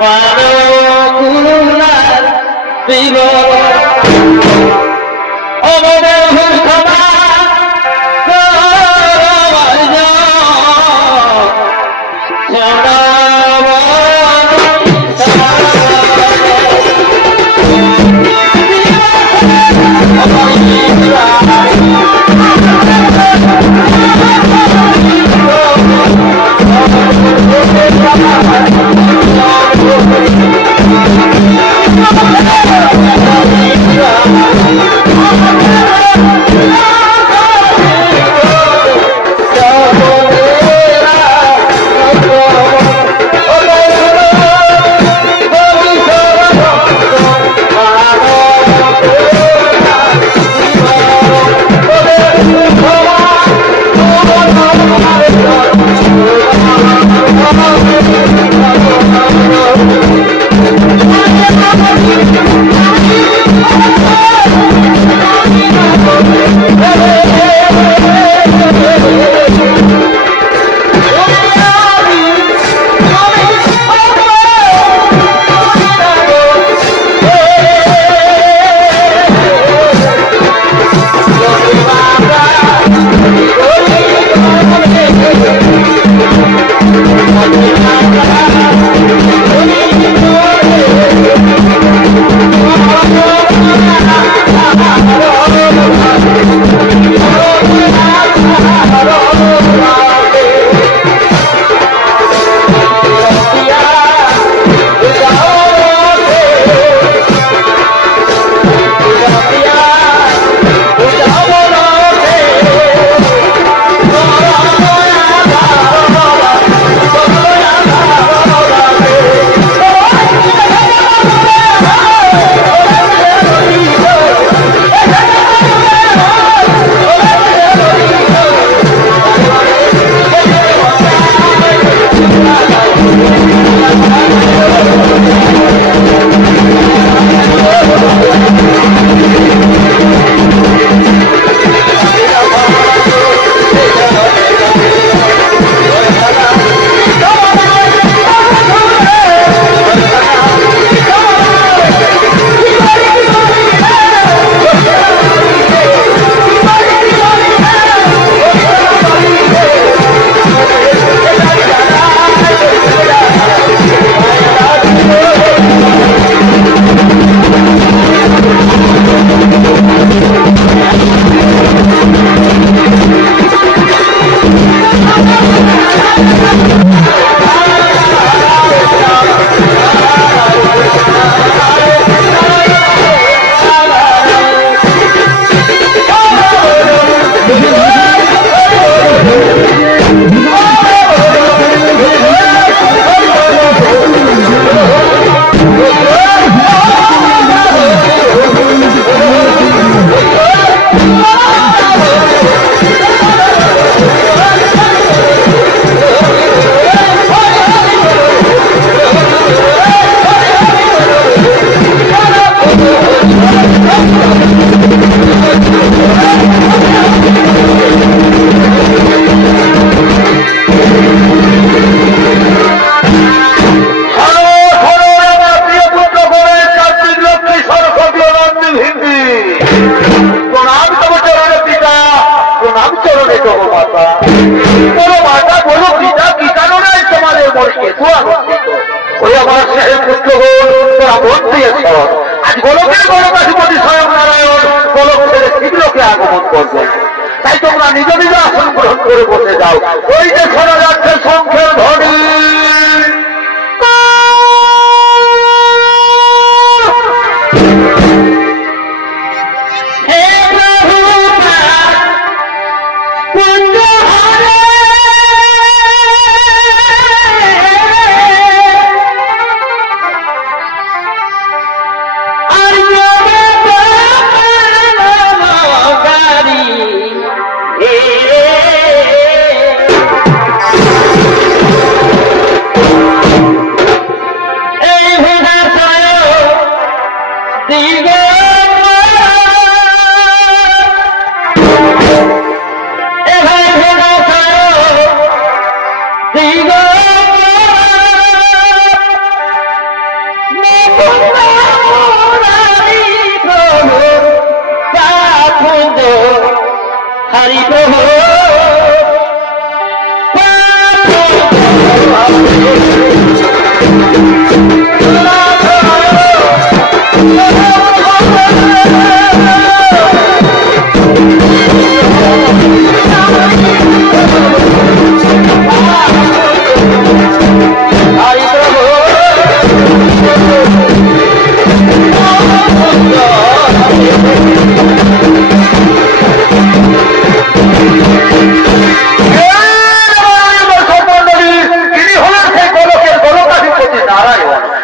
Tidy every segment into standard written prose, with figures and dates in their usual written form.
পারো করুণার বিবর অবদের ক্ষমা তাই তোমরা নিজ নিজ আসন গ্রহণ করে বসে যাও। ওই যে শোনা যাচ্ছে শঙ্খের ধ্বনি। তিনি হলেন সেই গোলকের গোলকাধিপতি নারায়ণ।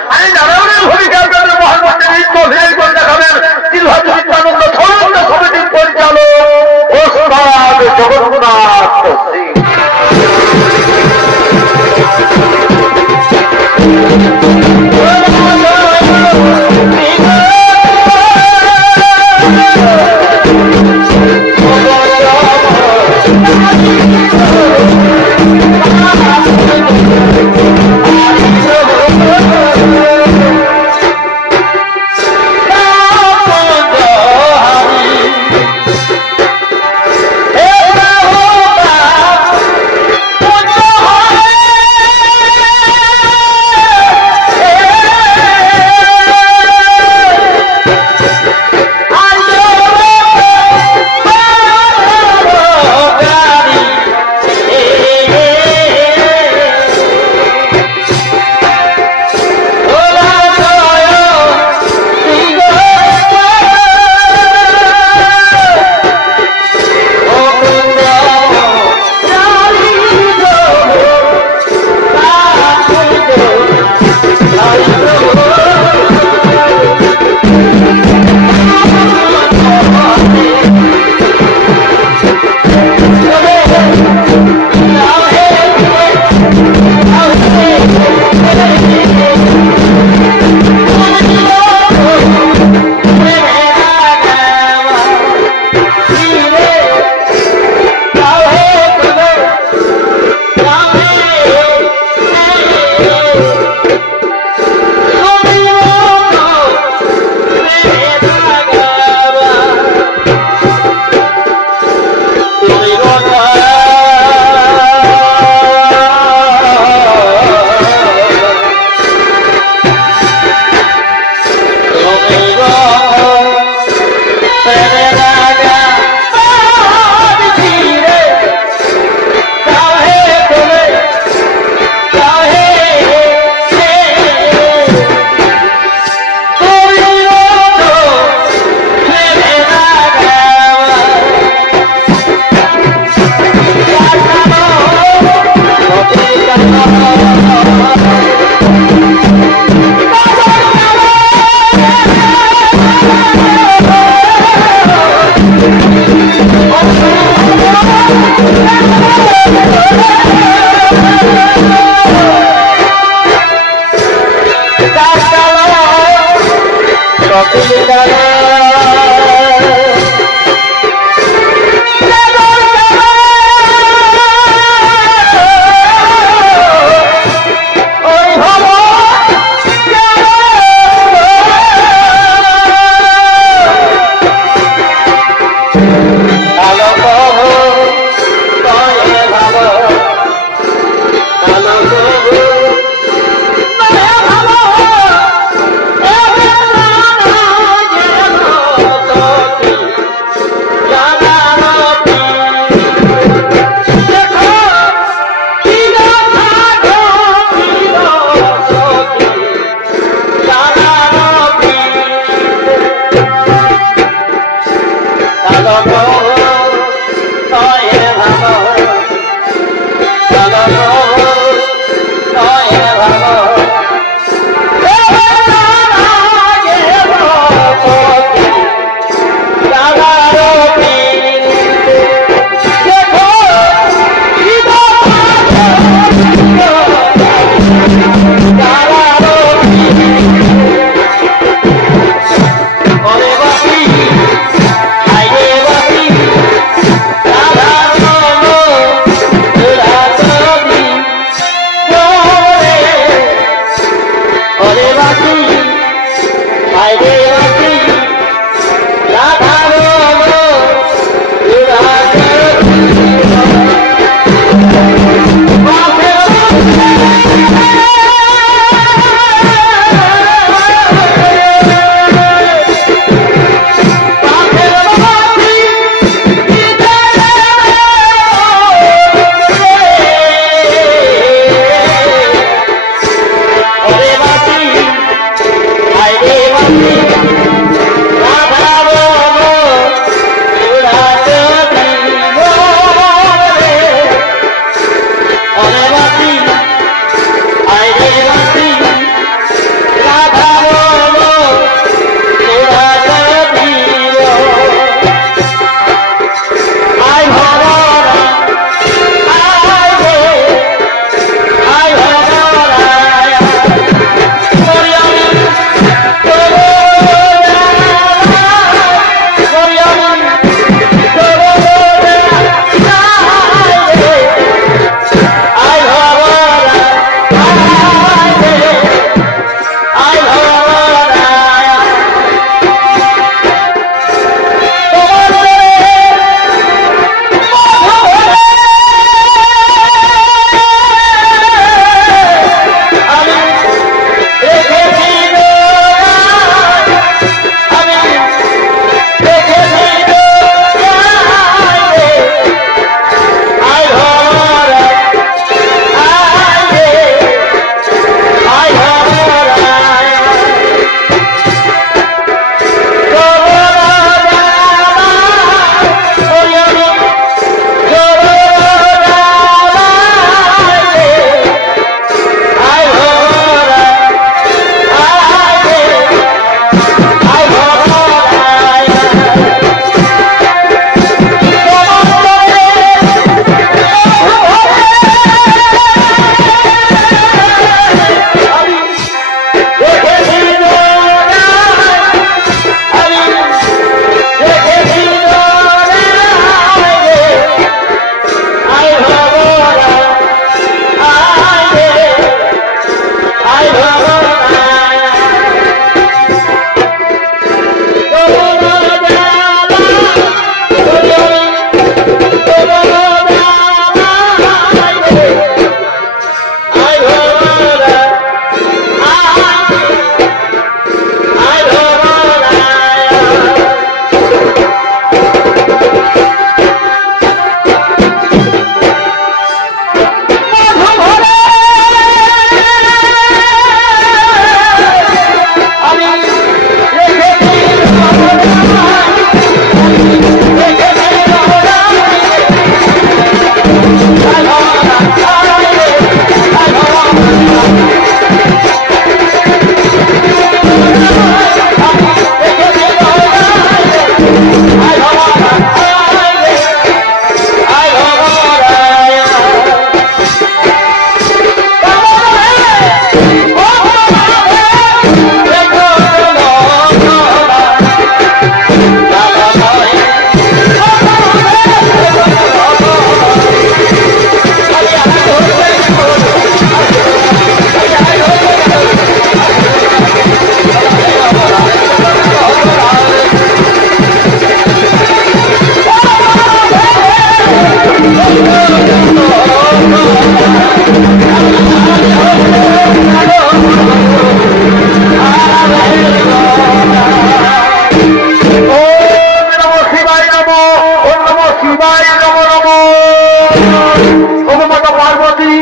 পার্বতী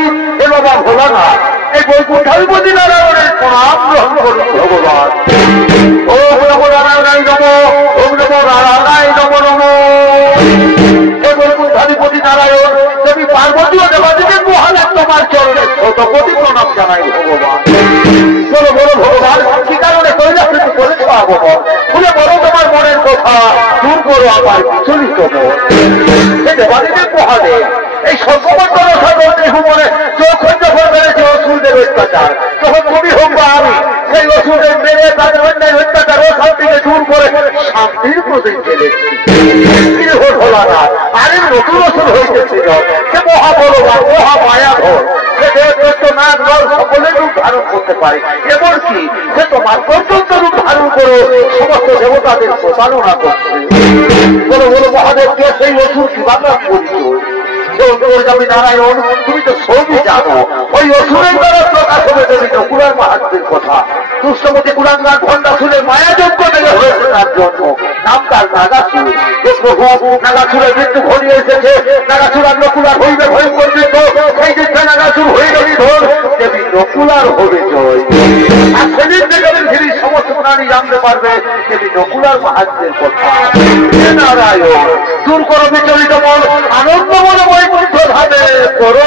এ বাবা ভোলানা এই বৈকুণ্ঠাধিপতি নারায়ণের প্রণাম গ্রহণ করুন ভগবান। ওম নমো নারায়ণায় নমঃ, ওম নমো নারায়ণায় নমো নমঃ। এই বৈকুণ্ঠাধিপতি নারায়ণ দেবী পার্বতী ও দেবাদেবীর মহারাজ তোমার চরণে শতকোটি প্রণাম জানাই ভগবান। বলো বলো ভগবান, কি কারণে কৈলাস তুমি করেছ আগমন? খুলে বলো তোমার মনের কথা, দূর করো আমার বিচলিত মন। এই দেবাদেবীর মহাদেব এই সর্বমন্ডল সাগরের হুমনে যখন যখন বেড়েছে অসুরদের অত্যাচার, তখন তুমি হোক বা আমি সেই অসুরদের মেরে তাদের অন্যায় অত্যাচার ও শান্তিকে দূর করে শান্তির প্রতীক ফেলেছি। হলা না আরে নতুন অসুর হইতেছিল, সে মহাবলবান মহামায়াধর, সে দেবদত্ত নাগ নর সকলের রূপ ধারণ করতে পারে। এমনকি সে তোমার পর্যন্ত রূপ ধারণ করে সমস্ত দেবতাদের প্রতারণা করছে। বলো বলো মহাদেবকে সেই অসুর কিভাবে পরিচয়? আমি নারায়ণ, তুমি তো সবই জানো। ওই অসুরের দ্বারা প্রকাশ হবে দেবী নকুলার মাহাত্মের কথা। দুষ্টমতি কুলাঙ্গার ভণ্ডাসুরের মায়াযজ্ঞ থেকে হয়েছে তার জন্ম, নাম তার নাগাসুর। প্রভু নাগাসুরের মৃত্যু ঘনিয়ে এসেছে, নাগাসুর আর নকুলার হইবে ভয়ঙ্কর যুদ্ধ। সেই যুদ্ধে নাগাসুর হইবে নিধন, দেবী নকুলার হবে জয়। আর সেদিন থেকে পৃথিবীর সমস্ত প্রাণী জানতে পারবে দেবী নকুলার মাহাত্মের কথা। নারায়ণ দূর করো বিচলিত মন, আনন্দ মনে বৈকুণ্ঠ ধামে করো।